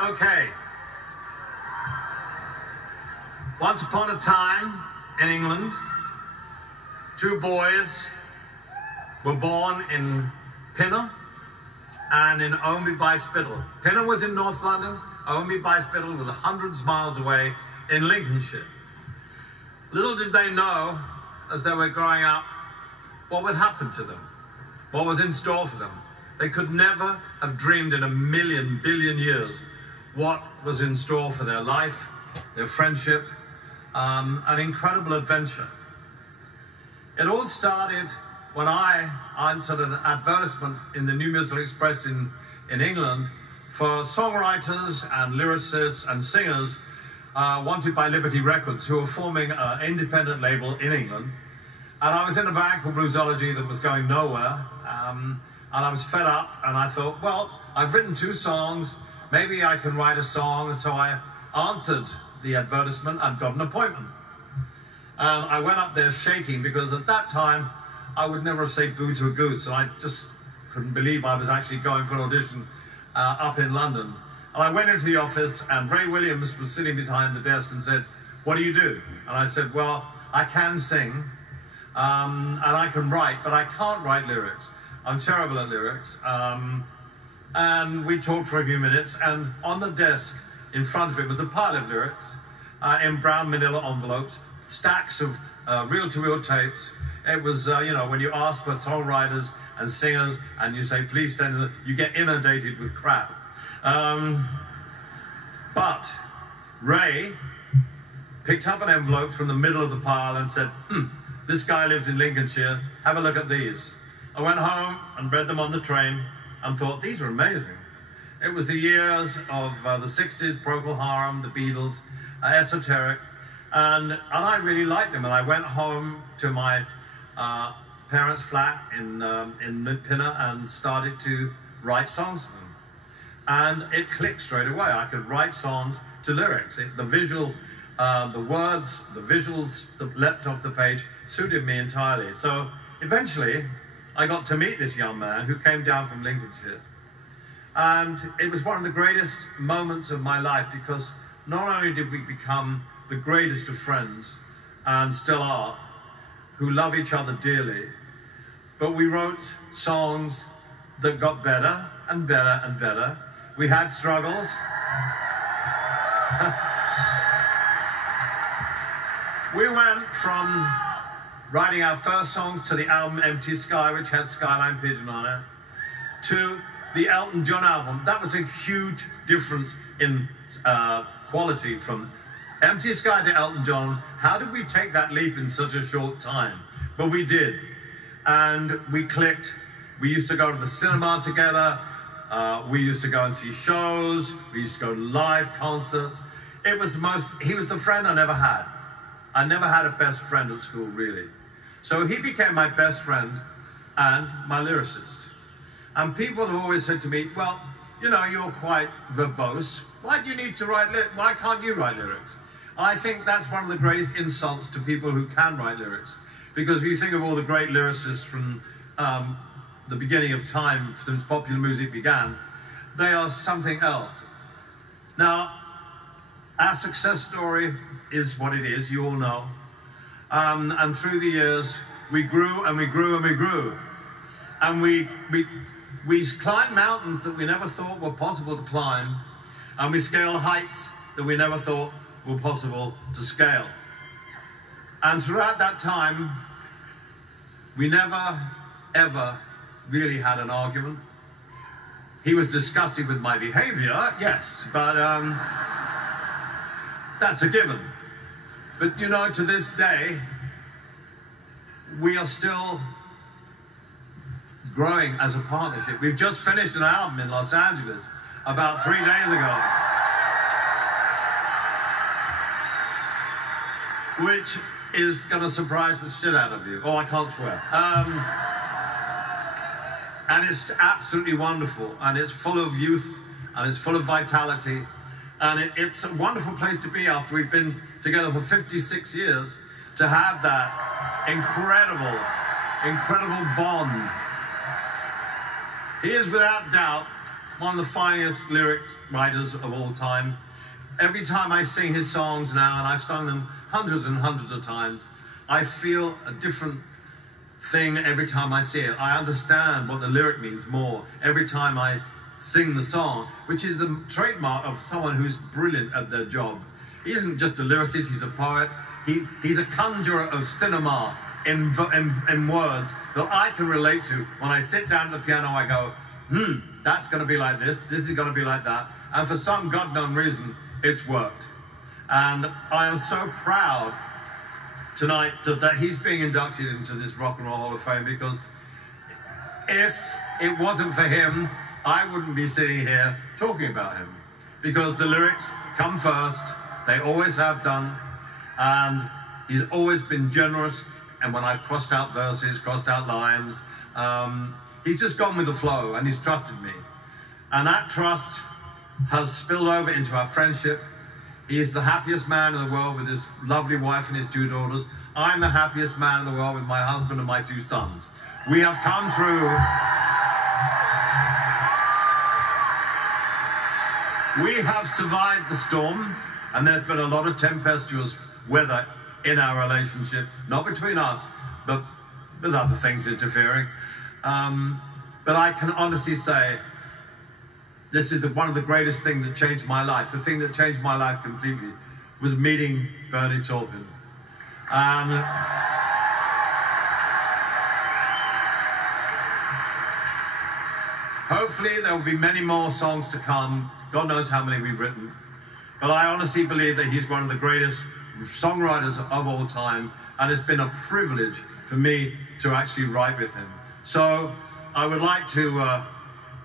Okay. Once upon a time in England, two boys were born in Pinner and in Ownby by Spittal. Pinner was in North London, Ownby by Spittal was hundreds of miles away in Lincolnshire. Little did they know, as they were growing up, what would happen to them, what was in store for them. They could never have dreamed in a million, billion years what was in store for their life, their friendship, an incredible adventure. It all started when I answered an advertisement in the New Musical Express in England for songwriters and lyricists and singers wanted by Liberty Records, who were forming an independent label in England. And I was in a band called Bluesology that was going nowhere. And I was fed up, and I thought, well, I've written 2 songs, maybe I can write a song. And so I answered the advertisement and got an appointment. And I went up there shaking, because at that time, I would never have said boo to a goose, and I just couldn't believe I was actually going for an audition up in London. And I went into the office, and Ray Williams was sitting behind the desk and said, "What do you do?" And I said, "Well, I can sing, and I can write, but I can't write lyrics. I'm terrible at lyrics." And we talked for a few minutes, and on the desk in front of him was a pile of lyrics in brown manila envelopes, stacks of reel-to-reel tapes. It was, you know, when you ask for songwriters and singers and you say, please send them, you get inundated with crap. But Ray picked up an envelope from the middle of the pile and said, this guy lives in Lincolnshire, have a look at these. I went home and read them on the train and thought, these are amazing. It was the years of the 60s, Procol Harum, the Beatles, Esoteric, and I really liked them. And I went home to my parents' flat in Pinner and started to write songs to them. And it clicked straight away. I could write songs to lyrics. The visual, the words, the visuals that leapt off the page suited me entirely. So eventually, I got to meet this young man who came down from Lincolnshire. And it was one of the greatest moments of my life, because not only did we become the greatest of friends, and still are, who love each other dearly, but we wrote songs that got better and better and better. We had struggles. We went from writing our first songs to the album Empty Sky, which had Skyline Pigeon on it, to the Elton John album. That was a huge difference in quality from Empty Sky to Elton John. How did we take that leap in such a short time? But we did. And we clicked. We used to go to the cinema together. We used to go and see shows. We used to go to live concerts. It was he was the friend I never had. I never had a best friend at school, really. So he became my best friend and my lyricist. And people have always said to me, well, you know, you're quite verbose. Why do you need to write lyrics? Why can't you write lyrics? I think that's one of the greatest insults to people who can write lyrics. Because if you think of all the great lyricists from the beginning of time, since popular music began, they are something else. Now, our success story is what it is, you all know. And through the years, we grew and we grew and we grew. And we climbed mountains that we never thought were possible to climb. And we scaled heights that we never thought were possible to scale. And throughout that time, we never, ever really had an argument. He was disgusted with my behavior, yes, but that's a given. But you know, to this day, we are still growing as a partnership. We've just finished an album in Los Angeles about 3 days ago. which is going to surprise the shit out of you. Oh, I can't swear. And it's absolutely wonderful, and it's full of youth, and it's full of vitality, and it's a wonderful place to be after we've been together for 56 years, to have that incredible, incredible bond. He is without doubt one of the finest lyric writers of all time. Every time I sing his songs now, and I've sung them hundreds and hundreds of times, I feel a different thing every time I see it. I understand what the lyric means more every time I sing the song, which is the trademark of someone who's brilliant at their job. He isn't just a lyricist, he's a poet. He's a conjurer of cinema in words that I can relate to. When I sit down at the piano, I go, that's going to be like this is going to be like that. And for some God-known reason, it's worked. And I am so proud tonight that he's being inducted into this Rock and Roll Hall of Fame, because if it wasn't for him, I wouldn't be sitting here talking about him. Because the lyrics come first, they always have done, and he's always been generous. And when I've crossed out verses, crossed out lines, he's just gone with the flow, and he's trusted me. And that trust has spilled over into our friendship. He is the happiest man in the world with his lovely wife and his 2 daughters. I'm the happiest man in the world with my husband and my 2 sons. We have come through. We have survived the storm, and there's been a lot of tempestuous weather in our relationship, not between us, but with other things interfering. But I can honestly say, this is one of the greatest things that changed my life. The thing that changed my life completely was meeting Bernie Taupin. Hopefully there will be many more songs to come. God knows how many we've written. But I honestly believe that he's one of the greatest songwriters of all time, and it's been a privilege for me to actually write with him. So I would like to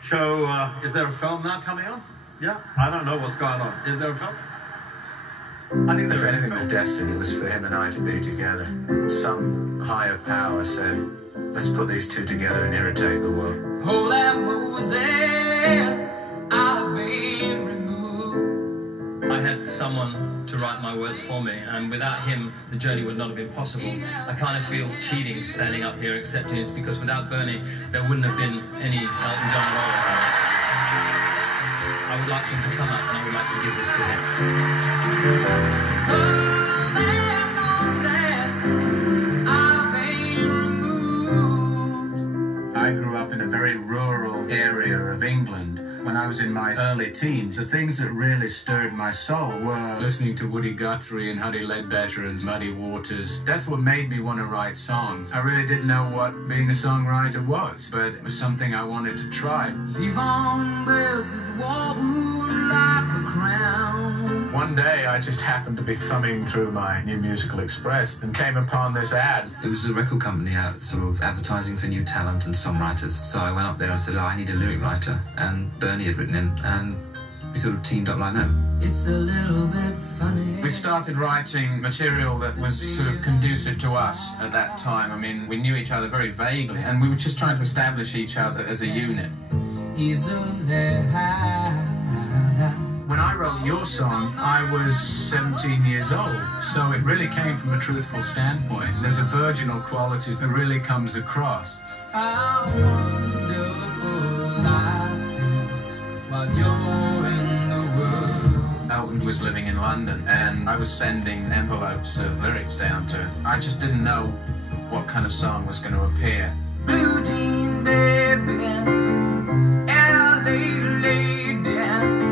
show, is there a film now coming on? Yeah, I don't know what's going on. Is there a film? I think if anything was destined, it was for him and I to be together. Some higher power said, let's put these 2 together and irritate the world. Holy Moses, I've been removed. I had someone to write my words for me, and without him, the journey would not have been possible. I kind of feel cheating standing up here accepting it, because without Bernie, there wouldn't have been any Elton John at all. I would like him to come up, and I would like to give this to him. I grew up in a very rural area of England. When I was in my early teens, the things that really stirred my soul were listening to Woody Guthrie and Huddie Ledbetter and Muddy Waters. That's what made me want to write songs. I really didn't know what being a songwriter was, but it was something I wanted to try. Yvonne wears his war wound like a crown. One day, I just happened to be thumbing through my New Musical Express and came upon this ad. It was a record company out sort of advertising for new talent and songwriters. So I went up there and said, I need a lyric writer. And Bernie had written in, and we sort of teamed up like that. It's a little bit funny. We started writing material that was sort of conducive to us at that time. I mean, we knew each other very vaguely, and we were just trying to establish each other as a unit. When I wrote your song, I was 17 years old, so it really came from a truthful standpoint. There's a virginal quality that really comes across. How wonderful life is while you're in the world. Elton was living in London, and I was sending envelopes of lyrics down to him. I just didn't know what kind of song was going to appear. Blue jean baby, and I lay down.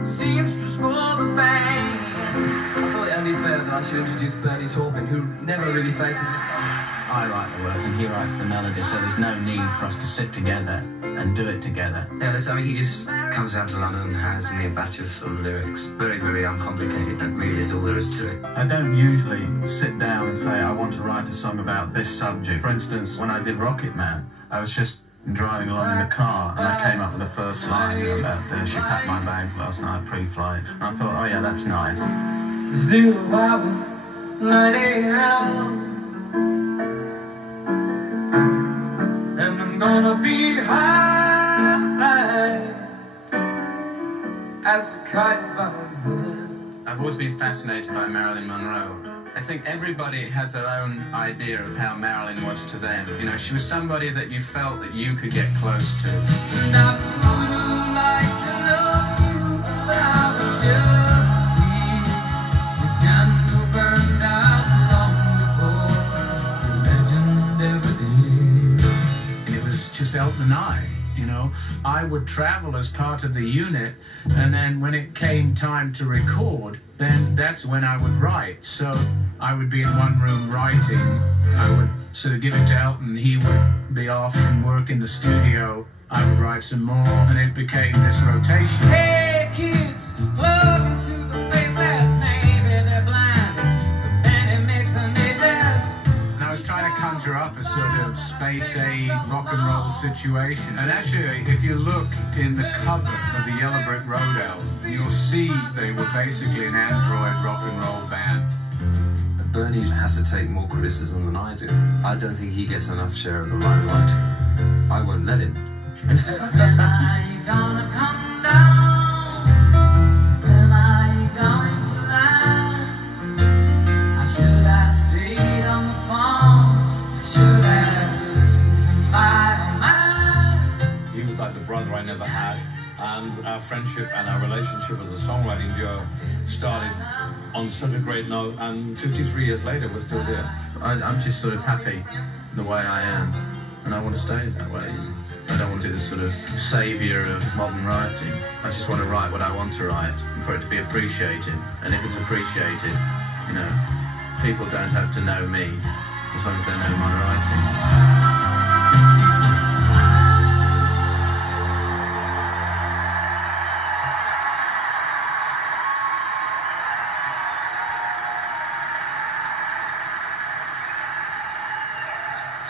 Seamstress for the band. I thought it only fair that I should introduce Bernie Taupin, who never really faces his... I write the words and he writes the melody, so there's no need for us to sit together and do it together. Yeah, I mean, he just comes down to London and hands me a batch of sort of lyrics. Very, very uncomplicated, and really is all there is to it. I don't usually sit down and say, I want to write a song about this subject. For instance, when I did Rocket Man, I was just driving along in the car, and I came up with the first line about she packed my bags last night pre-flight. And I thought, oh yeah, that's nice. Still a wild 9 a.m. And I'm gonna be high as a kite by then. I've always been fascinated by Marilyn Monroe. I think everybody has their own idea of how Marilyn was to them. You know, she was somebody that you felt that you could get close to. And I would like to love you, but I was just a kid. The candle burned out long before the legend ever did. And it was just Elton and I, you know. I would travel as part of the unit, and then when it came time to record, then that's when I would write. So I would be in one room writing, I would sort of give it to Elton, he would be off and work in the studio, I would write some more, and it became this rotation. Hey kids, plug into the faithless, maybe they're blind, but then it makes them ageless. And I was trying to conjure up a sort of space-age rock and roll situation. And actually, if you look in the cover of the Yellow Brick Road album, you'll see they were basically an android rock and roll band. Bernie has to take more criticism than I do. I don't think he gets enough share of the limelight. I won't let him. When are you gonna come down? When are you going to land? I should have stayed on the phone. I should have listened to my mind. He was like the brother I never had, and our friendship and our relationship as a songwriting duo started on such a great note, and 53 years later we're still here. I'm just sort of happy the way I am, and I want to stay that way. I don't want to be the sort of saviour of modern writing. I just want to write what I want to write, and for it to be appreciated. And if it's appreciated, you know, people don't have to know me as long as they know my writing.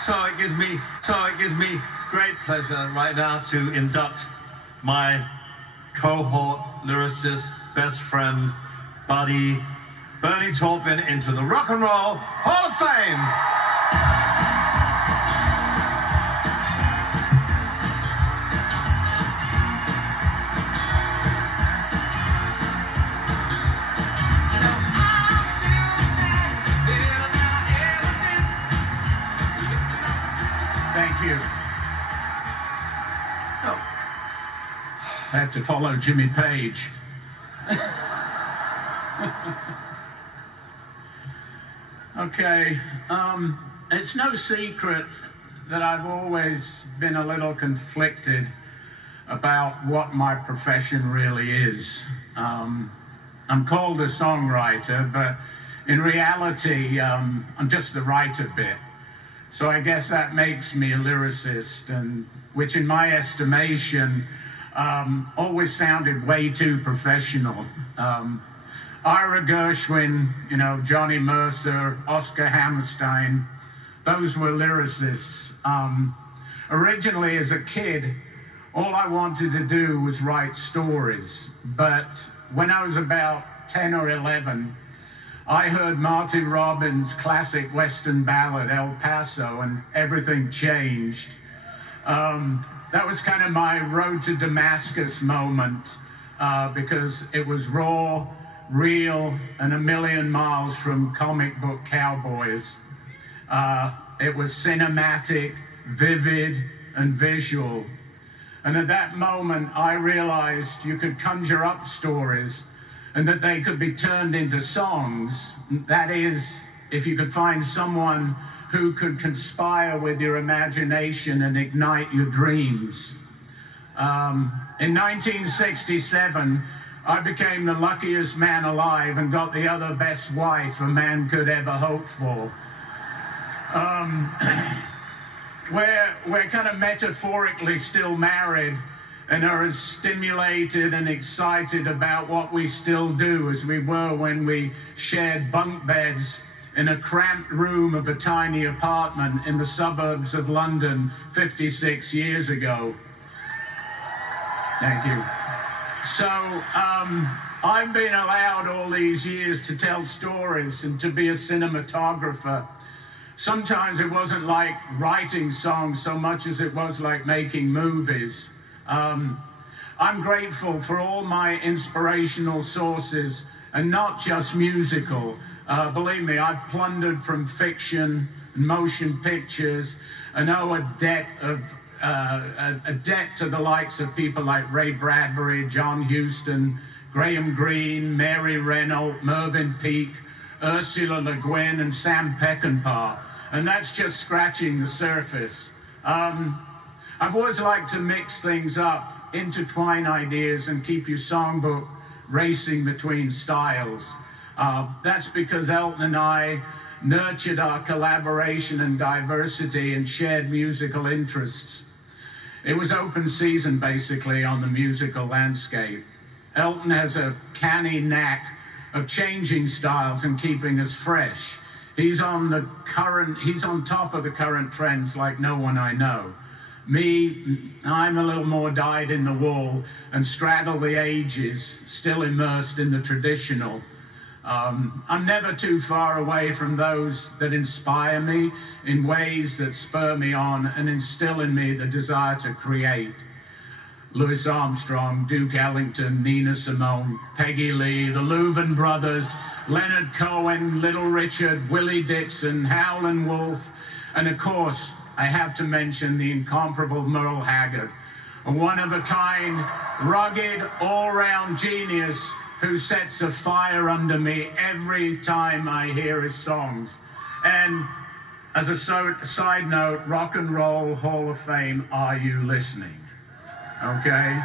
So it gives me great pleasure right now to induct my cohort lyricist, best friend, buddy, Bernie Taupin into the Rock and Roll Hall of Fame. Thank you. Oh. I have to follow Jimmy Page. Okay, it's no secret that I've always been a little conflicted about what my profession really is. I'm called a songwriter, but in reality, I'm just the writer bit. So I guess that makes me a lyricist, and which in my estimation always sounded way too professional. Ira Gershwin, you know, Johnny Mercer, Oscar Hammerstein, those were lyricists. Originally as a kid, all I wanted to do was write stories. But when I was about 10 or 11, I heard Marty Robbins' classic Western ballad, El Paso, and everything changed. That was kind of my road to Damascus moment, because it was raw, real, and a million miles from comic book cowboys. It was cinematic, vivid, and visual. And at that moment, I realized you could conjure up stories and that they could be turned into songs. That is, if you could find someone who could conspire with your imagination and ignite your dreams. In 1967, I became the luckiest man alive and got the other best wife a man could ever hope for. We're kind of metaphorically still married and are as stimulated and excited about what we still do as we were when we shared bunk beds in a cramped room of a tiny apartment in the suburbs of London 56 years ago. Thank you. So, I've been allowed all these years to tell stories and to be a cinematographer. Sometimes it wasn't like writing songs so much as it was like making movies. I'm grateful for all my inspirational sources, and not just musical. Believe me, I've plundered from fiction and motion pictures, and owe a debt to the likes of people like Ray Bradbury, John Huston, Graham Greene, Mary Renault, Mervyn Peake, Ursula Le Guin, and Sam Peckinpah. And that's just scratching the surface. I've always liked to mix things up, intertwine ideas, and keep your songbook racing between styles. That's because Elton and I nurtured our collaboration and diversity and shared musical interests. It was open season, basically, on the musical landscape. Elton has a canny knack of changing styles and keeping us fresh. He's on top of the current trends like no one I know. Me, I'm a little more dyed in the wool and straddle the ages, still immersed in the traditional. I'm never too far away from those that inspire me in ways that spur me on and instill in me the desire to create. Louis Armstrong, Duke Ellington, Nina Simone, Peggy Lee, the Louvin Brothers, Leonard Cohen, Little Richard, Willie Dixon, Howlin' Wolf, and of course, I have to mention the incomparable Merle Haggard, a one-of-a-kind, rugged, all-round genius who sets a fire under me every time I hear his songs. And as a side note, Rock and Roll Hall of Fame, are you listening? Okay?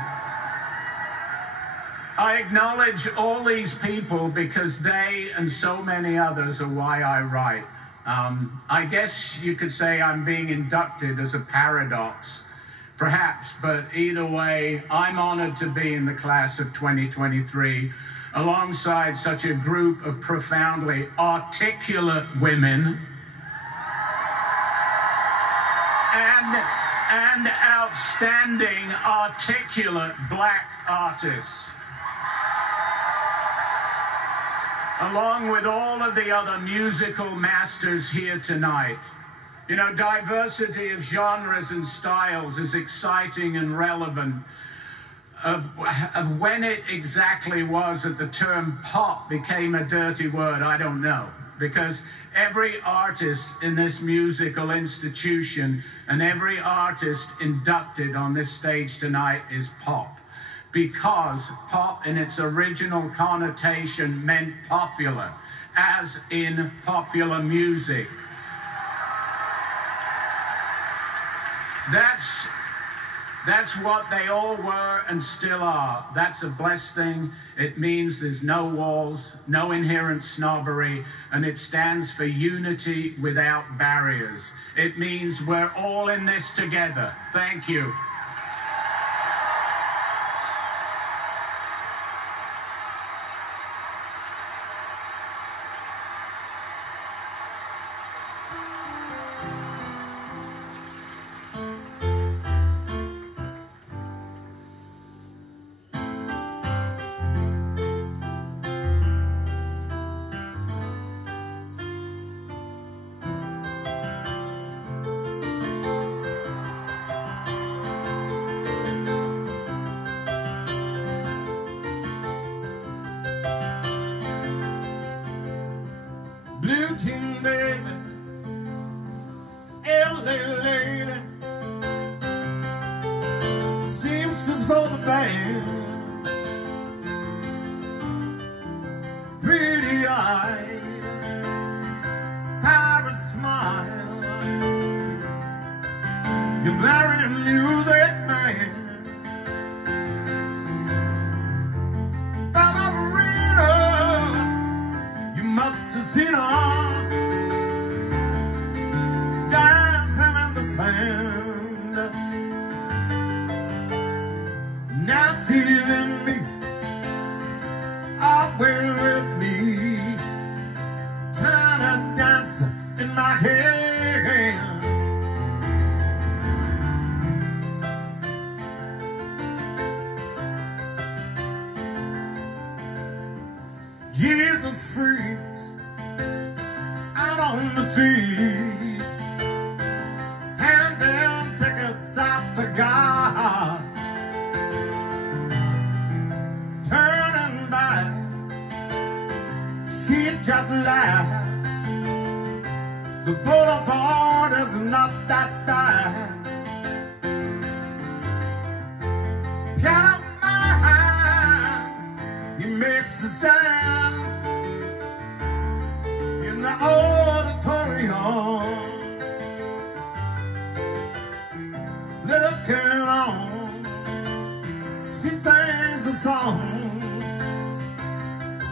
I acknowledge all these people because they and so many others are why I write. I guess you could say I'm being inducted as a paradox, perhaps, but either way, I'm honored to be in the class of 2023 alongside such a group of profoundly articulate women and outstanding articulate black artists, along with all of the other musical masters here tonight. You know, diversity of genres and styles is exciting and relevant. Of when it exactly was that the term pop became a dirty word, I don't know. Because every artist in this musical institution and every artist inducted on this stage tonight is pop. Because pop in its original connotation meant popular, as in popular music. That's what they all were and still are. That's a blessed thing. It means there's no walls, no inherent snobbery, and it stands for unity without barriers. It means we're all in this together. Thank you. Blue jean baby, LA lady, seamstress for the band, pretty eyes, pirate smile, you married a music man. Dancing in the sand. Now feeling me, away with me, turning dancer in my head. on the street, handing tickets out to God, turning back, she just laughs. The boulevard is not that bad. Piano man, he makes a stand in the auditorium, looking on. She sings the songs,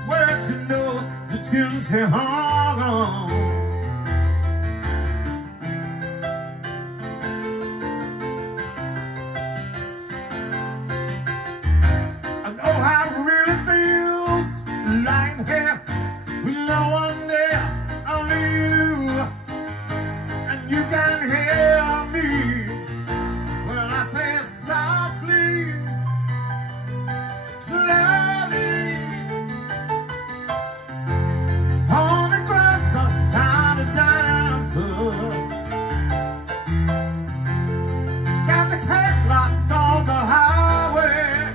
words you know, the tune she hums. I know how it really feels, lying here with no one there, only you. And you can hear me when I say softly, slowly. All the clocks are time to dance. Got the headlights on the highway.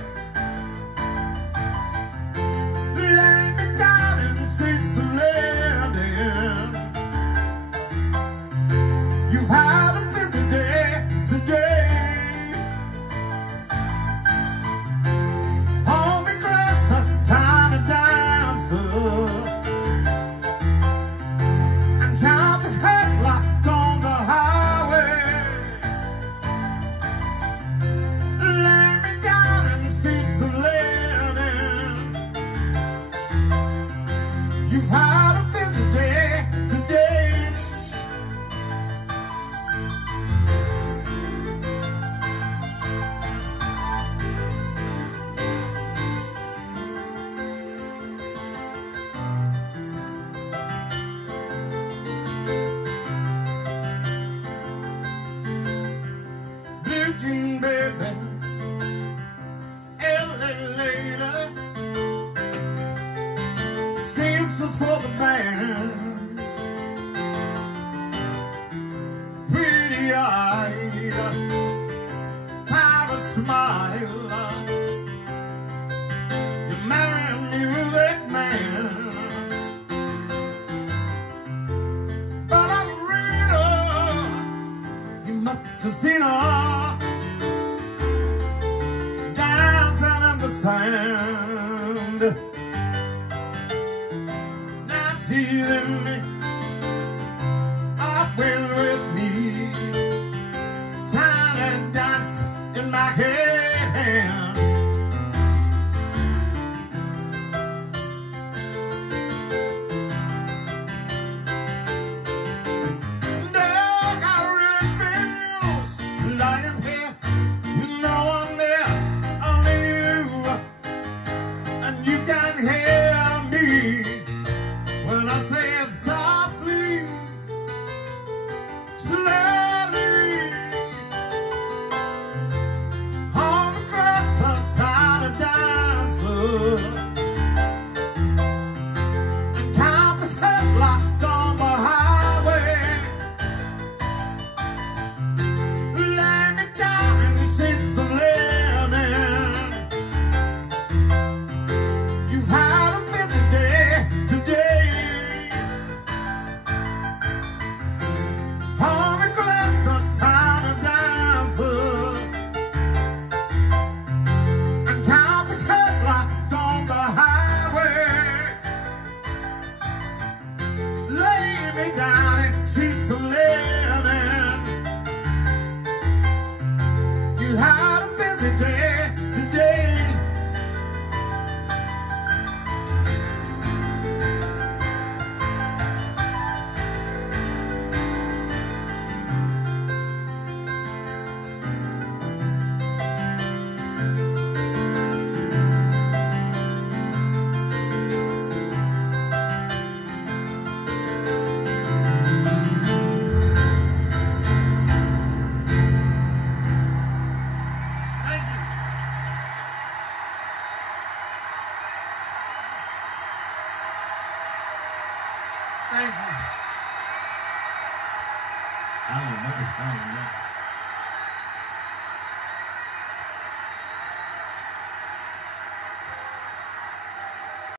Lay me down in seats of landing. You've had a busy day today. All the clocks are time to dance. And count the headlights on the highway. Lay me down in seats of landing. You've had a busy day today. Blue jean baby, LA later, seamstress for the band, pretty eyed, pirate smile. You marry a music man, but I'm reader. You must have seen her dancing in the sand. Now she's in me, always with me, tiny dance in my hand. Look how it really feels, lying here with no one there, only you. And you can hear me when I say it softly, slowly. All the clocks are tired of dancing. And count the headlights on the highway. Lay me down in the seats of linen. You've had a busy day today. All the clocks are tired of dancing. And count the headlights on the highway. Lay me down in seats of linen. You had a busy day today. Thank you. Alan, that was Alan, yeah.